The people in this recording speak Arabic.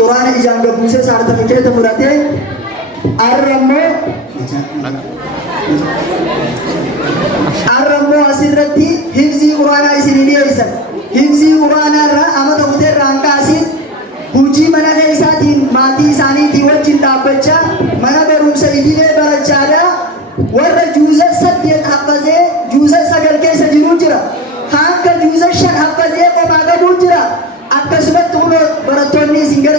قرآن إجان قبوسة سارة فكرة مراتي الرمو أسرتي حفظي قرآن إسرائيلي إيسا حفظي قرآن را أما دوتر رانكا أسين هجي منا غيساتين ماتي ساني تيوجين دابچا منا بروسا إديني برچادا ورّا جوزة سديت حفظي جوزة سگل كيسا جنو جرا خانك جوزة شن حفظي قماغا بوجرا أكسبت تولو برطوني سنگر